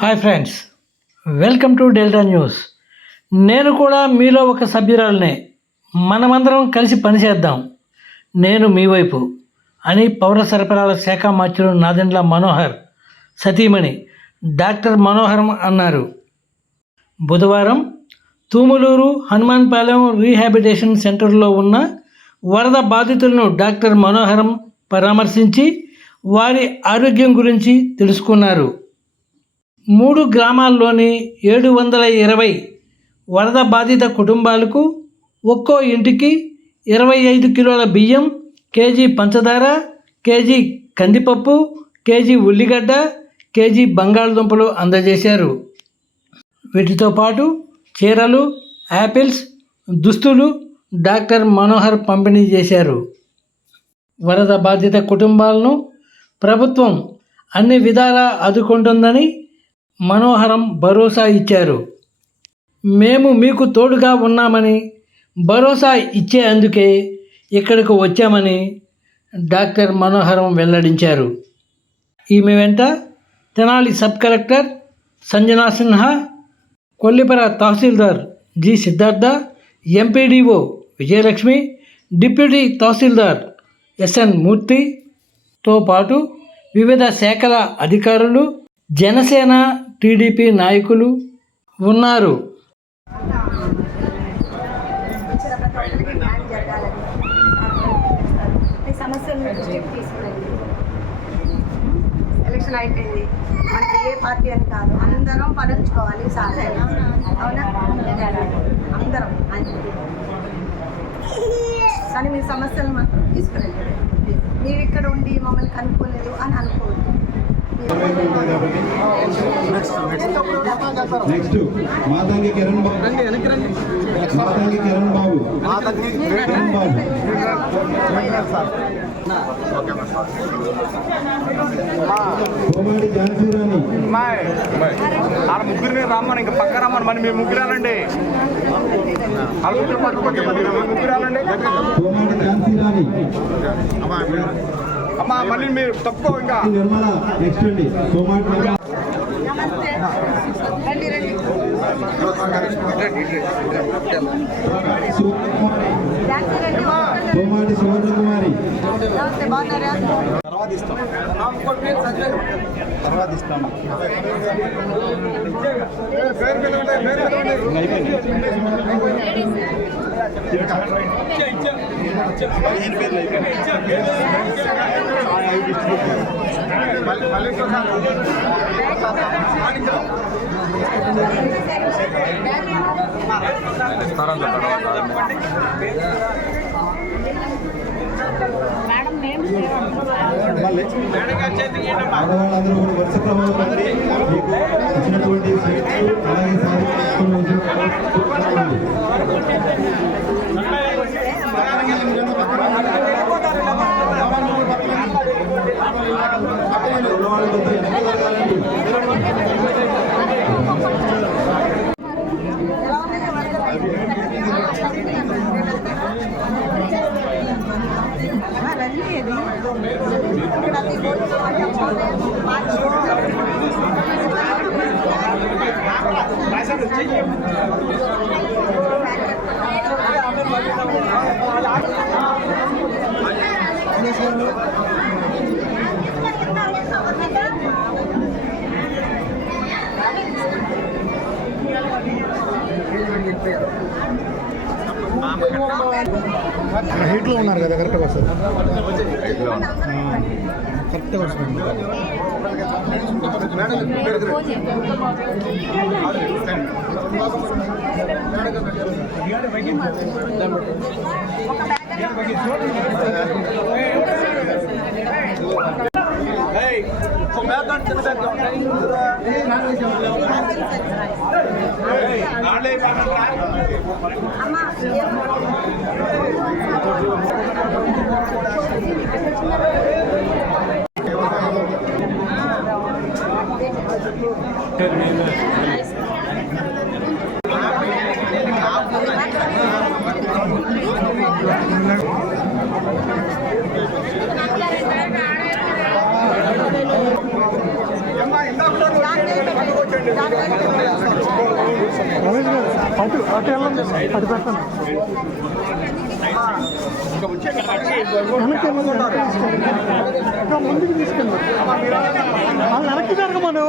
Hi friends, welcome to delta news. నేను కూడా మీలో ఒక సభ్యురాలనే. మనమందరం కలిసి పనిచేద్దాం, నేను మీ వైపు అని పౌర సరఫరాల శాఖ మంత్రులు నాదెండ్ల మనోహర్ సతీమణి డాక్టర్ మనోహరం అన్నారు. బుధవారం తూములూరు హనుమాన్పాలెం రీహాబిలిటేషన్ సెంటర్లో ఉన్న వరద బాధితులను డాక్టర్ మనోహరం పరామర్శించి వారి ఆరోగ్యం గురించి తెలుసుకున్నారు. 3 గ్రామాల్లోని 720 వరద బాధిత కుటుంబాలకు ఒక్కో ఇంటికి 25 కిలోల బియ్యం, కేజీ పంచదార, కేజీ కందిపప్పు, కేజీ ఉల్లిగడ్డ, కేజీ బంగాళదుంపలు అందజేశారు. వీటితో పాటు చీరలు, యాపిల్స్, దుస్తులు డాక్టర్ మనోహర్ పంపిణీ చేశారు. వరద బాధిత కుటుంబాలను ప్రభుత్వం అన్ని విధాలా ఆదుకుంటుందని మనోహరం భరోసా ఇచ్చారు. మేము మీకు తోడుగా ఉన్నామని భరోసా ఇచ్చేందుకే ఇక్కడకు వచ్చామని డాక్టర్ మనోహరం వెల్లడించారు. ఈమె వెంట Tenali sub collector Sanjana Sinha, Kollipara tahsildar G Siddhartha, MPDO Vijayalakshmi, deputy tahsildar SN మూర్తితో పాటు వివిధ శాఖల అధికారులు, జనసేన, టీడీపీ నాయకులు ఉన్నారు. ఎలక్షన్ అయిపోయింది, మనకి ఏ పార్టీ అని కాదు, అందరం పరించుకోవాలి సార్. అవునా? అందరం కానీ మీ సమస్యలు మాత్రం తీసుకురండి. మీరు ఇక్కడ ఉండి మమ్మల్ని కనుక్కోలేదు అని అనుకోవద్దు. నెక్స్ట్ మాతంగి కిరణ్ బాబు, మాతంగి కిరణ్ బాబు, కిరణ్ బాబు. కోమాడి ఝాన్సీ రాణి, వాళ్ళ ముగ్గురిని రమ్మని, ఇంకా పక్క రమ్మని. మరి మేము ముగ్గురాలండి, వాళ్ళ ముగ్గురు ముగ్గురాలండి. కోమాడి ఝాన్సీ రాణి, అమ్మా మళ్ళీ మీరు తక్కువ. ఇంకా నిర్మల నెక్స్ట్ అండి. కోమాడి నమస్తే, రండి రండి. కోమాడి సువర్ణ కుమారి. నమస్తే, బాగున్నారా? తర్వాత ఇస్తాం. ఆడవాళ్ళందరూ వరుస క్రమంలో రండి. మీకు ఇచ్చినటువంటి స్వీట్స్ అలాగే హీట్లో ఉన్నారు కదా, కరెక్ట్గా వస్తుంది. కరెక్ట్గా వస్తుంది. రమేష్ గారు అటు అటు వెళ్ళండి, అటు పెట్టండి. వెనక్కి వెళ్ళండి, ఇంకా ముందుకు తీసుకెళ్ళి వెనక్కి జరగమను.